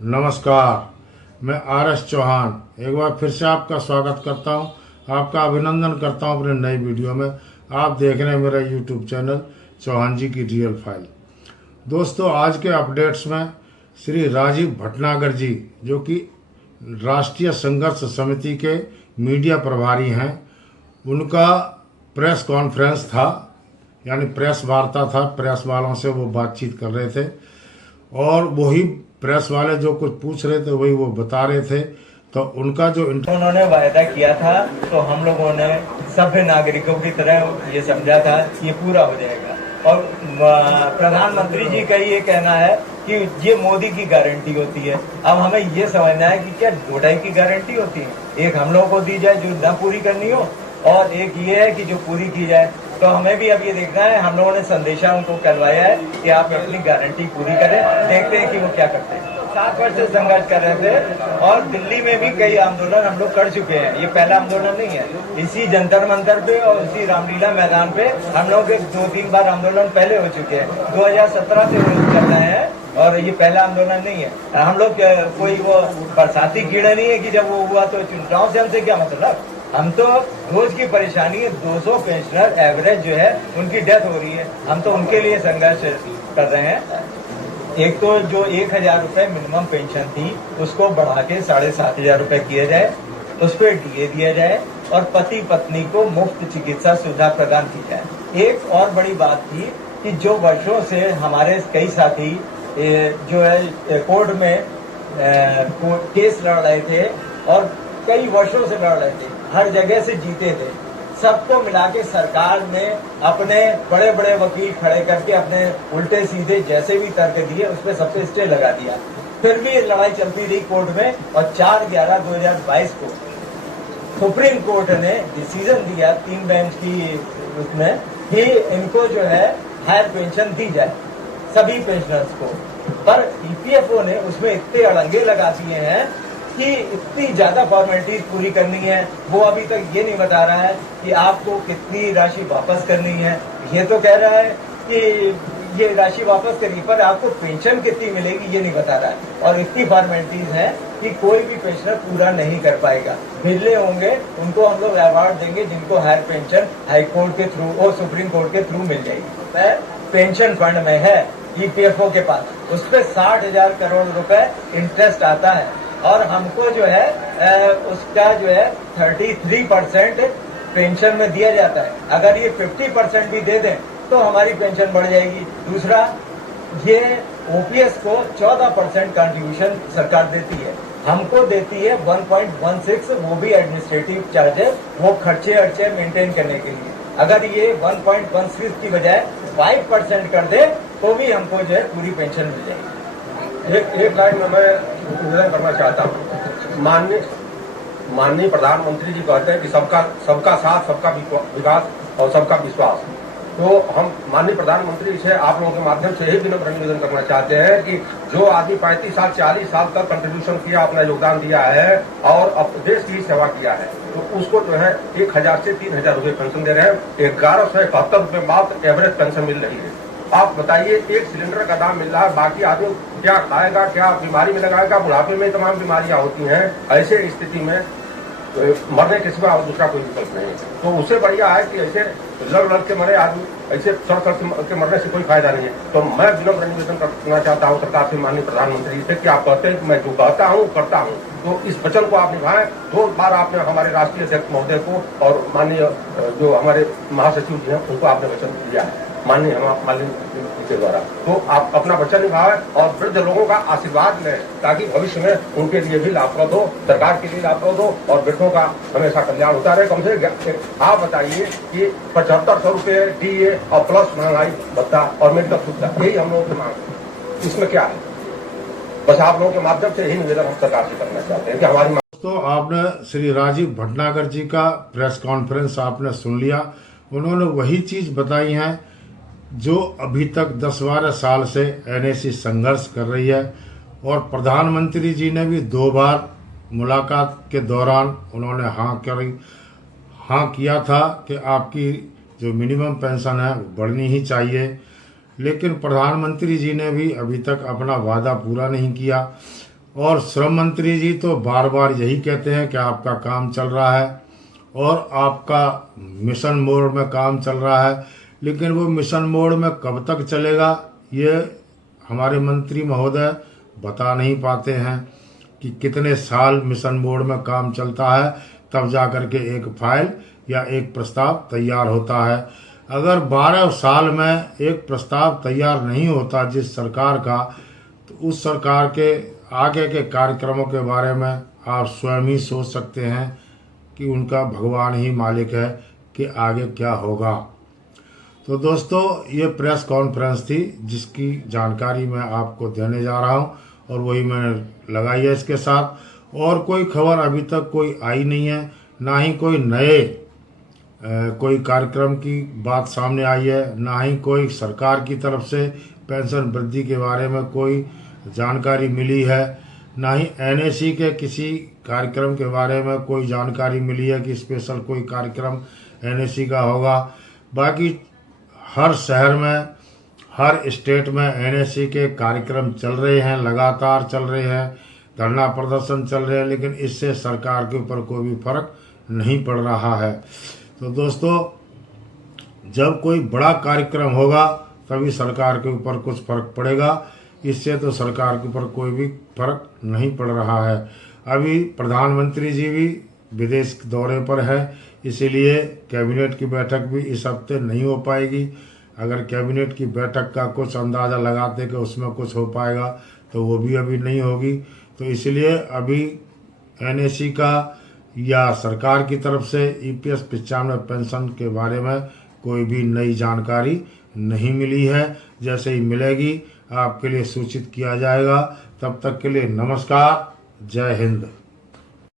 नमस्कार। मैं आर.एस. चौहान एक बार फिर से आपका स्वागत करता हूं, आपका अभिनंदन करता हूं अपने नई वीडियो में। आप देख रहे हैं मेरा यूट्यूब चैनल चौहान जी की रियल फाइल। दोस्तों, आज के अपडेट्स में श्री राजीव भटनागर जी, जो कि राष्ट्रीय संघर्ष समिति के मीडिया प्रभारी हैं, उनका प्रेस कॉन्फ्रेंस था, यानी प्रेस वार्ता था। प्रेस वालों से वो बातचीत कर रहे थे और वही प्रेस वाले जो कुछ पूछ रहे थे वही वो बता रहे थे। तो उनका जो उन्होंने वायदा किया था तो हम लोगों ने सभ्य नागरिकों की तरह ये समझा था कि ये पूरा हो जाएगा। और प्रधानमंत्री जी का ये कहना है कि ये मोदी की गारंटी होती है। अब हमें ये समझना है कि क्या ढाई की गारंटी होती है। एक हम लोगों को दी जाए जो न पूरी करनी हो, और एक ये है कि जो पूरी की जाए। तो हमें भी अब ये देखना है। हम लोगों ने संदेशा उनको करवाया है कि आप अपनी गारंटी पूरी करें। देखते हैं कि वो क्या करते हैं। 7 वर्ष से संघर्ष कर रहे थे और दिल्ली में भी कई आंदोलन हम लोग कर चुके हैं। ये पहला आंदोलन नहीं है। इसी जंतर मंतर पे और इसी रामलीला मैदान पे हम लोग 2-3 बार आंदोलन पहले हो चुके हैं। 2017 से कर रहे हैं और ये पहला आंदोलन नहीं है। हम लोग कोई वो बरसाती कीड़ा नहीं है कि जब वो हुआ तो चुनाव से हमसे क्या मतलब। हम तो रोज की परेशानी है। 200 पेंशनर एवरेज जो है उनकी डेथ हो रही है। हम तो उनके लिए संघर्ष कर रहे हैं। एक तो जो 1000 रुपए मिनिमम पेंशन थी उसको बढ़ा के 7500 रुपए किया जाए, उस पर डीए दिया जाए और पति पत्नी को मुफ्त चिकित्सा सुविधा प्रदान की जाए। एक और बड़ी बात थी कि जो वर्षों से हमारे कई साथी जो है कोर्ट में केस लड़ रहे थे और कई वर्षों से लड़ रहे थे, हर जगह से जीते थे, सबको मिला के सरकार ने अपने बड़े बड़े वकील खड़े करके अपने उल्टे सीधे जैसे भी तर्क दिए उस पर सबसे स्टे लगा दिया। फिर भी लड़ाई चलती रही कोर्ट में और 4/11/2022 को सुप्रीम कोर्ट ने डिसीजन दिया 3 बेंच की उसमें कि इनको जो है हायर पेंशन दी जाए सभी पेंशनर्स को। पर ईपीएफओ ने उसमें इतने अड़ंगे लगा दिए हैं कि इतनी ज्यादा फॉर्मेलिटीज पूरी करनी है। वो अभी तक ये नहीं बता रहा है कि आपको कितनी राशि वापस करनी है। ये तो कह रहा है कि ये राशि वापस करिए, पर आपको पेंशन कितनी मिलेगी ये नहीं बता रहा है। और इतनी फॉर्मेलिटीज हैं कि कोई भी पेंशनर पूरा नहीं कर पाएगा। बिरले होंगे उनको हम लोग अवार्ड देंगे जिनको हायर पेंशन हाई कोर्ट के थ्रू और सुप्रीम कोर्ट के थ्रू मिल जाएगी। पेंशन फंड में है ईपीएफओ के पास, उस पर 60,000 करोड़ रुपए इंटरेस्ट आता है और हमको जो है उसका जो है 33% पेंशन में दिया जाता है। अगर ये 50% भी दे दें तो हमारी पेंशन बढ़ जाएगी। दूसरा, ये ओपीएस को 14% कंट्रीब्यूशन सरकार देती है, हमको देती है 1.16, वो भी एडमिनिस्ट्रेटिव चार्जेस, वो खर्चे अर्चे मेंटेन करने के लिए। अगर ये 1.16 की बजाय 5% कर दे तो भी हमको जो है पूरी पेंशन मिल जाएगी। एक लाइन में मैं निवेदन करना चाहता हूँ। माननीय प्रधानमंत्री जी कहते हैं कि सबका साथ, सबका विकास और सबका विश्वास। तो हम माननीय प्रधानमंत्री से आप लोगों के माध्यम से यही विनम्र निवेदन करना चाहते हैं कि जो आदमी 35 साल 40 साल तक कंट्रीब्यूशन किया, अपना योगदान दिया है और देश की सेवा किया है, तो उसको जो है 1000 से 3000 रुपये पेंशन दे रहे हैं। 1171 रुपये मात्र एवरेज पेंशन मिल रही है। आप बताइए, एक सिलेंडर का दाम मिल रहा है, बाकी आदमी क्या खाएगा, क्या बीमारी में लगाएगा। बुढ़ापे में तमाम बीमारियां होती हैं। ऐसे स्थिति में मरने के सिवा और दूसरा कोई विकल्प नहीं है। तो उससे बढ़िया है कि ऐसे लड़ के मरे आदमी, ऐसे सड़ के मरने से कोई फायदा नहीं है। तो मैं विनम्र निवेदन करना चाहता हूँ सरकार से, माननीय प्रधानमंत्री से, कि आप कहते हैं कि मैं जो कहता हूँ करता हूँ, तो इस वचन को आप निभाएं। 2 बार आपने हमारे राष्ट्रीय अध्यक्ष महोदय को और माननीय जो हमारे महासचिव जी हैं उनको आपने वचन दिया है माननीय के द्वारा। तो आप अपना वचन निभाएं और वृद्ध लोगों का आशीर्वाद लें ताकि भविष्य में उनके लिए भी लाभप्रद हो, सरकार के लिए लाभप्रद हो और वृद्धों का हमेशा कल्याण होता रहे। कम से आप बताइए कि 7500 रुपये डीए और प्लस महंगाई भत्ता और मेडिकल सुविधा, यही हम लोगों की मांग है। इसमें क्या है? बस आप लोगों के माध्यम से यही निवेदन हम सरकार से करना चाहते हैं कि हमारी। तो आपने श्री राजीव भटनागर जी का प्रेस कॉन्फ्रेंस आपने सुन लिया। उन्होंने वही चीज बताई है जो अभी तक 10-12 साल से एनएसी संघर्ष कर रही है। और प्रधानमंत्री जी ने भी 2 बार मुलाकात के दौरान उन्होंने हाँ किया था कि आपकी जो मिनिमम पेंशन है वो बढ़नी ही चाहिए। लेकिन प्रधानमंत्री जी ने भी अभी तक अपना वादा पूरा नहीं किया। और श्रम मंत्री जी तो बार बार यही कहते हैं कि आपका काम चल रहा है और आपका मिशन मोड में काम चल रहा है, लेकिन वो मिशन मोड में कब तक चलेगा ये हमारे मंत्री महोदय बता नहीं पाते हैं कि कितने साल मिशन मोड में काम चलता है, तब जा कर के एक फाइल या एक प्रस्ताव तैयार होता है। अगर 12 साल में एक प्रस्ताव तैयार नहीं होता जिस सरकार का, तो उस सरकार के आगे के कार्यक्रमों के बारे में आप स्वयं ही सोच सकते हैं कि उनका भगवान ही मालिक है कि आगे क्या होगा। तो दोस्तों, ये प्रेस कॉन्फ्रेंस थी जिसकी जानकारी मैं आपको देने जा रहा हूँ और वही मैंने लगाई है इसके साथ। और कोई खबर अभी तक कोई आई नहीं है, ना ही कोई नए कोई कार्यक्रम की बात सामने आई है, ना ही कोई सरकार की तरफ से पेंशन वृद्धि के बारे में कोई जानकारी मिली है, ना ही एनएसी के किसी कार्यक्रम के बारे में कोई जानकारी मिली है कि स्पेशल कोई कार्यक्रम एनएसी का होगा। बाकी हर शहर में, हर स्टेट में एनएसी के कार्यक्रम चल रहे हैं, लगातार चल रहे हैं, धरना प्रदर्शन चल रहे हैं, लेकिन इससे सरकार के ऊपर कोई भी फर्क नहीं पड़ रहा है। तो दोस्तों, जब कोई बड़ा कार्यक्रम होगा तभी सरकार के ऊपर कुछ फर्क पड़ेगा, इससे तो सरकार के ऊपर कोई भी फर्क नहीं पड़ रहा है। अभी प्रधानमंत्री जी भी विदेश दौरे पर है, इसीलिए कैबिनेट की बैठक भी इस हफ्ते नहीं हो पाएगी। अगर कैबिनेट की बैठक का कुछ अंदाज़ा लगाते कि उसमें कुछ हो पाएगा तो वो भी अभी नहीं होगी। तो इसलिए अभी एनएसी का या सरकार की तरफ से ईपीएस 95 पेंशन के बारे में कोई भी नई जानकारी नहीं मिली है। जैसे ही मिलेगी आपके लिए सूचित किया जाएगा। तब तक के लिए नमस्कार, जय हिंद।